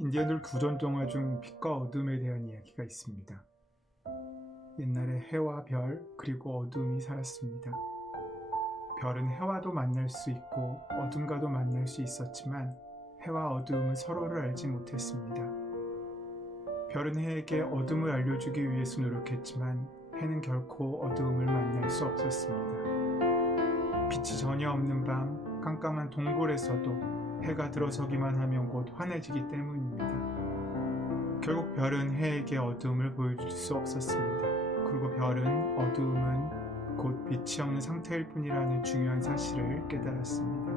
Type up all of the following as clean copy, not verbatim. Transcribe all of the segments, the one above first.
인디언들 구전 동화 중 빛과 어둠에 대한 이야기가 있습니다. 옛날에 해와 별 그리고 어둠이 살았습니다. 별은 해와도 만날 수 있고 어둠과도 만날 수 있었지만 해와 어둠은 서로를 알지 못했습니다. 별은 해에게 어둠을 알려주기 위해서 노력했지만 해는 결코 어둠을 만날 수 없었습니다. 빛이 전혀 없는 밤 깜깜한 동굴에서도 해가 들어서기만 하면 곧 환해지기 때문입니다. 결국 별은 해에게 어둠을 보여줄 수 없었습니다. 그리고 별은 어두움은 곧 빛이 없는 상태일 뿐이라는 중요한 사실을 깨달았습니다.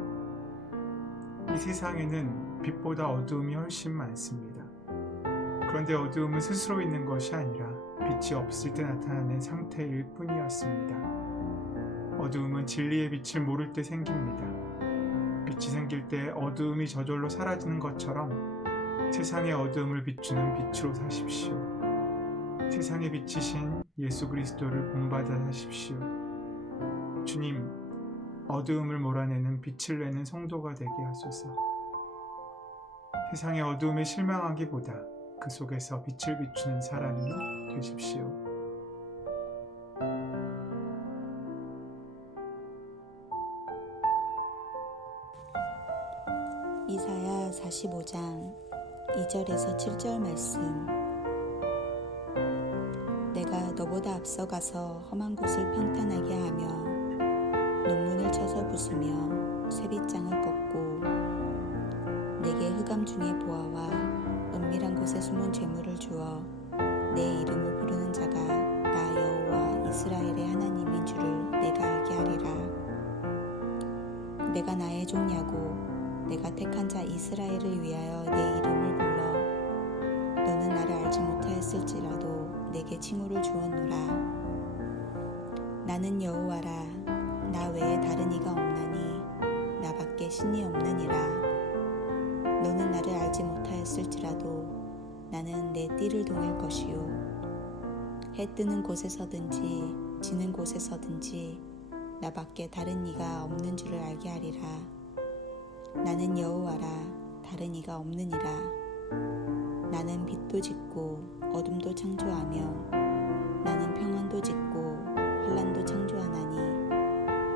이 세상에는 빛보다 어두움이 훨씬 많습니다. 그런데 어두움은 스스로 있는 것이 아니라 빛이 없을 때 나타나는 상태일 뿐이었습니다. 어두움은 진리의 빛을 모를 때 생깁니다. 빛이 생길 때 어두움이 저절로 사라지는 것처럼 세상의 어두움을 비추는 빛으로 사십시오. 세상의 빛이신 예수 그리스도를 본받아 사십시오. 주님, 어두움을 몰아내는 빛을 내는 성도가 되게 하소서. 세상의 어두움에 실망하기보다 그 속에서 빛을 비추는 사람이 되십시오. 이사야 45장 2절에서 7절 말씀. 내가 너보다 앞서가서 험한 곳을 평탄하게 하며 논문을 쳐서 부수며 쇠빗장을 꺾고 내게 흑암 중의 보화와 은밀한 곳에 숨은 재물을 주어 내 이름을 부르는 자가 나 여호와 이스라엘의 하나님인 줄을 내가 알게 하리라. 내가 나의 종 야곱 내가 택한 자 이스라엘을 위하여 내 이름을 불러 너는 나를 알지 못하였을지라도 내게 칭호를 주었노라. 나는 여호와라. 나 외에 다른 이가 없나니 나밖에 신이 없느니라. 너는 나를 알지 못하였을지라도 나는 내 띠를 동일 것이요 해 뜨는 곳에서든지 지는 곳에서든지 나밖에 다른 이가 없는 줄을 알게 하리라. 나는 여호와라. 다른 이가 없느니라. 나는 빛도 짓고 어둠도 창조하며 나는 평안도 짓고 환난도 창조하나니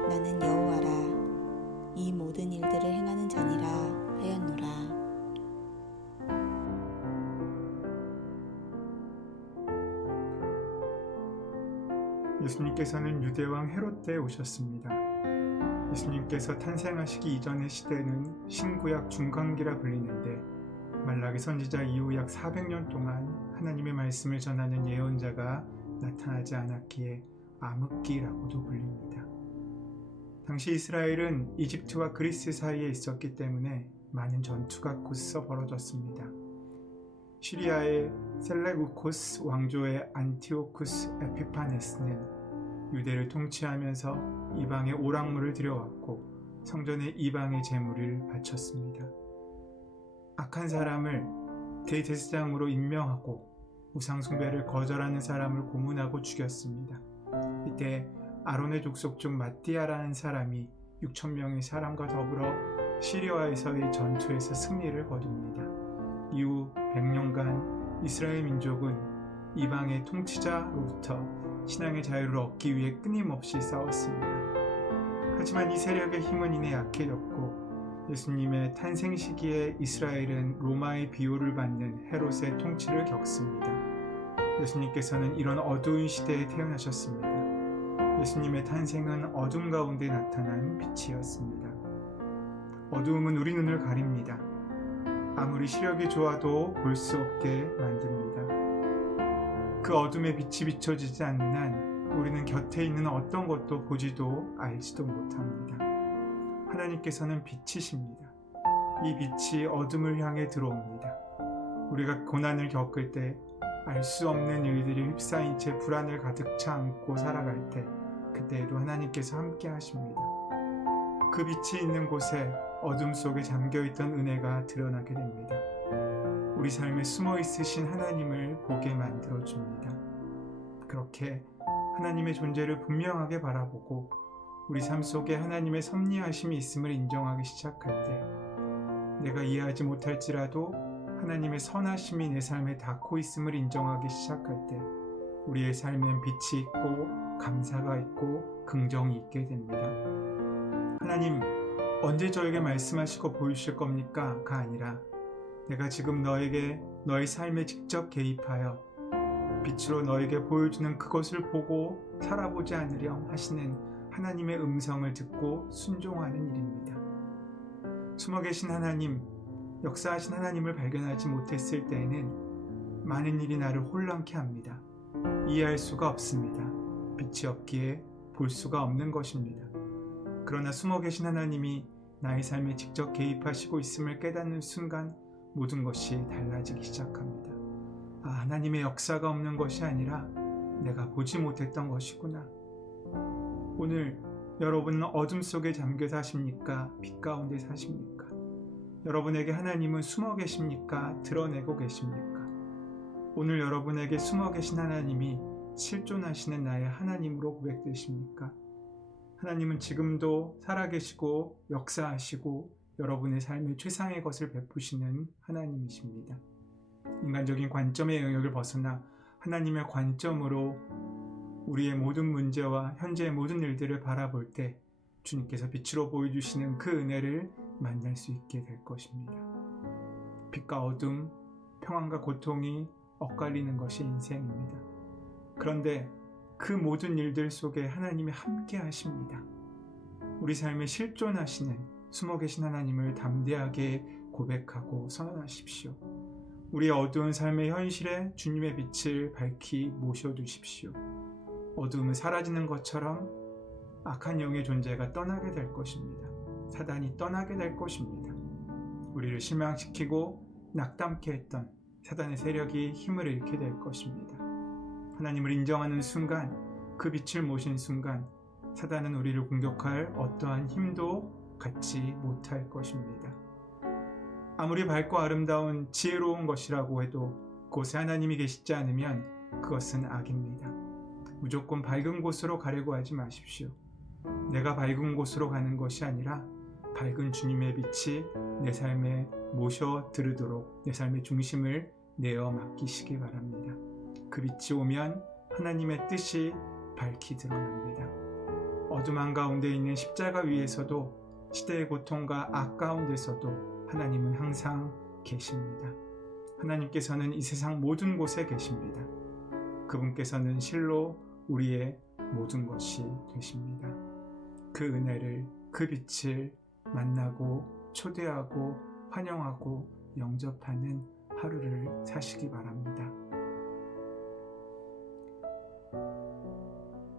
나는 여호와라. 이 모든 일들을 행하는 자니라 하였노라. 예수님께서는 유대왕 헤롯 때에 오셨습니다. 예수님께서 탄생하시기 이전의 시대는 신구약 중간기라 불리는데 말라기 선지자 이후 약 400년 동안 하나님의 말씀을 전하는 예언자가 나타나지 않았기에 암흑기라고도 불립니다. 당시 이스라엘은 이집트와 그리스 사이에 있었기 때문에 많은 전투가 곧서 벌어졌습니다. 시리아의 셀레우코스 왕조의 안티오쿠스 에피파네스는 유대를 통치하면서 이방의 오락물을 들여왔고 성전에 이방의 제물을 바쳤습니다. 악한 사람을 대제사장으로 임명하고 우상숭배를 거절하는 사람을 고문하고 죽였습니다. 이때 아론의 족속 중 마띠아라는 사람이 6,000명의 사람과 더불어 시리아에서의 전투에서 승리를 거둡니다. 이후 100년간 이스라엘 민족은 이방의 통치자로부터 신앙의 자유를 얻기 위해 끊임없이 싸웠습니다. 하지만 이 세력의 힘은 이내 약해졌고 예수님의 탄생 시기에 이스라엘은 로마의 비호를 받는 헤롯의 통치를 겪습니다. 예수님께서는 이런 어두운 시대에 태어나셨습니다. 예수님의 탄생은 어둠 가운데 나타난 빛이었습니다. 어두움은 우리 눈을 가립니다. 아무리 시력이 좋아도 볼 수 없게 만듭니다. 그 어둠에 빛이 비춰지지 않는 한 우리는 곁에 있는 어떤 것도 보지도 알지도 못합니다. 하나님께서는 빛이십니다. 이 빛이 어둠을 향해 들어옵니다. 우리가 고난을 겪을 때 알 수 없는 일들이 휩싸인 채 불안을 가득 차 안고 살아갈 때 그때에도 하나님께서 함께 하십니다. 그 빛이 있는 곳에 어둠 속에 잠겨있던 은혜가 드러나게 됩니다. 우리 삶에 숨어 있으신 하나님을 보게 만들어줍니다. 그렇게 하나님의 존재를 분명하게 바라보고 우리 삶 속에 하나님의 섭리하심이 있음을 인정하기 시작할 때 내가 이해하지 못할지라도 하나님의 선하심이 내 삶에 닿고 있음을 인정하기 시작할 때 우리의 삶엔 빛이 있고 감사가 있고 긍정이 있게 됩니다. 하나님, 언제 저에게 말씀하시고 보이실 겁니까? 가 아니라 내가 지금 너에게 너의 삶에 직접 개입하여 빛으로 너에게 보여주는 그것을 보고 살아보지 않으렴 하시는 하나님의 음성을 듣고 순종하는 일입니다. 숨어 계신 하나님, 역사하신 하나님을 발견하지 못했을 때에는 많은 일이 나를 혼란케 합니다. 이해할 수가 없습니다. 빛이 없기에 볼 수가 없는 것입니다. 그러나 숨어 계신 하나님이 나의 삶에 직접 개입하시고 있음을 깨닫는 순간 모든 것이 달라지기 시작합니다. 하나님의 역사가 없는 것이 아니라 내가 보지 못했던 것이구나. 오늘 여러분은 어둠 속에 잠겨 사십니까? 빛 가운데 사십니까? 여러분에게 하나님은 숨어 계십니까? 드러내고 계십니까? 오늘 여러분에게 숨어 계신 하나님이 실존하시는 나의 하나님으로 고백되십니까? 하나님은 지금도 살아계시고 역사하시고 여러분의 삶에 최상의 것을 베푸시는 하나님이십니다. 인간적인 관점의 영역을 벗어나 하나님의 관점으로 우리의 모든 문제와 현재의 모든 일들을 바라볼 때 주님께서 빛으로 보여주시는 그 은혜를 만날 수 있게 될 것입니다. 빛과 어둠, 평안과 고통이 엇갈리는 것이 인생입니다. 그런데 그 모든 일들 속에 하나님이 함께 하십니다. 우리 삶에 실존하시는 숨어 계신 하나님을 담대하게 고백하고 선언하십시오. 우리의 어두운 삶의 현실에 주님의 빛을 밝히 모셔두십시오. 어두움은 사라지는 것처럼 악한 영의 존재가 떠나게 될 것입니다. 사단이 떠나게 될 것입니다. 우리를 실망시키고 낙담케 했던 사단의 세력이 힘을 잃게 될 것입니다. 하나님을 인정하는 순간, 그 빛을 모신 순간 사단은 우리를 공격할 어떠한 힘도 갖지 못할 것입니다. 아무리 밝고 아름다운 지혜로운 것이라고 해도 그곳에 하나님이 계시지 않으면 그것은 악입니다. 무조건 밝은 곳으로 가려고 하지 마십시오. 내가 밝은 곳으로 가는 것이 아니라 밝은 주님의 빛이 내 삶에 모셔 들으도록 내 삶의 중심을 내어 맡기시기 바랍니다. 그 빛이 오면 하나님의 뜻이 밝히 드러납니다. 어둠 한가운데 있는 십자가 위에서도 시대의 고통과 악 가운데서도 하나님은 항상 계십니다. 하나님께서는 이 세상 모든 곳에 계십니다. 그분께서는 실로 우리의 모든 것이 되십니다. 그 은혜를, 그 빛을 만나고 초대하고 환영하고 영접하는 하루를 사시기 바랍니다.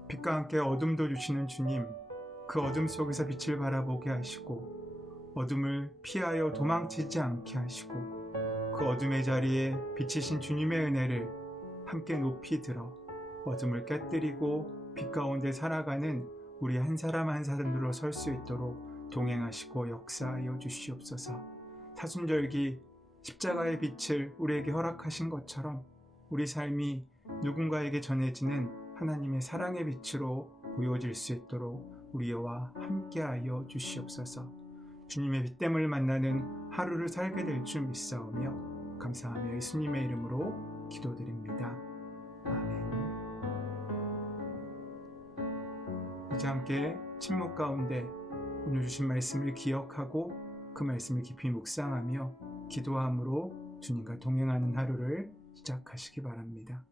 빛과 함께 어둠도 주시는 주님, 그 어둠 속에서 빛을 바라보게 하시고 어둠을 피하여 도망치지 않게 하시고 그 어둠의 자리에 비치신 주님의 은혜를 함께 높이 들어 어둠을 깨뜨리고 빛 가운데 살아가는 우리 한 사람 한 사람들로 설 수 있도록 동행하시고 역사하여 주시옵소서. 사순절기 십자가의 빛을 우리에게 허락하신 것처럼 우리 삶이 누군가에게 전해지는 하나님의 사랑의 빛으로 보여질 수 있도록 우리와 함께하여 주시옵소서. 주님의 빛됨을 만나는 하루를 살게 될 줄 믿사오며 감사하며 예수님의 이름으로 기도드립니다. 아멘. 이제 함께 침묵 가운데 오늘 주신 말씀을 기억하고 그 말씀을 깊이 묵상하며 기도함으로 주님과 동행하는 하루를 시작하시기 바랍니다.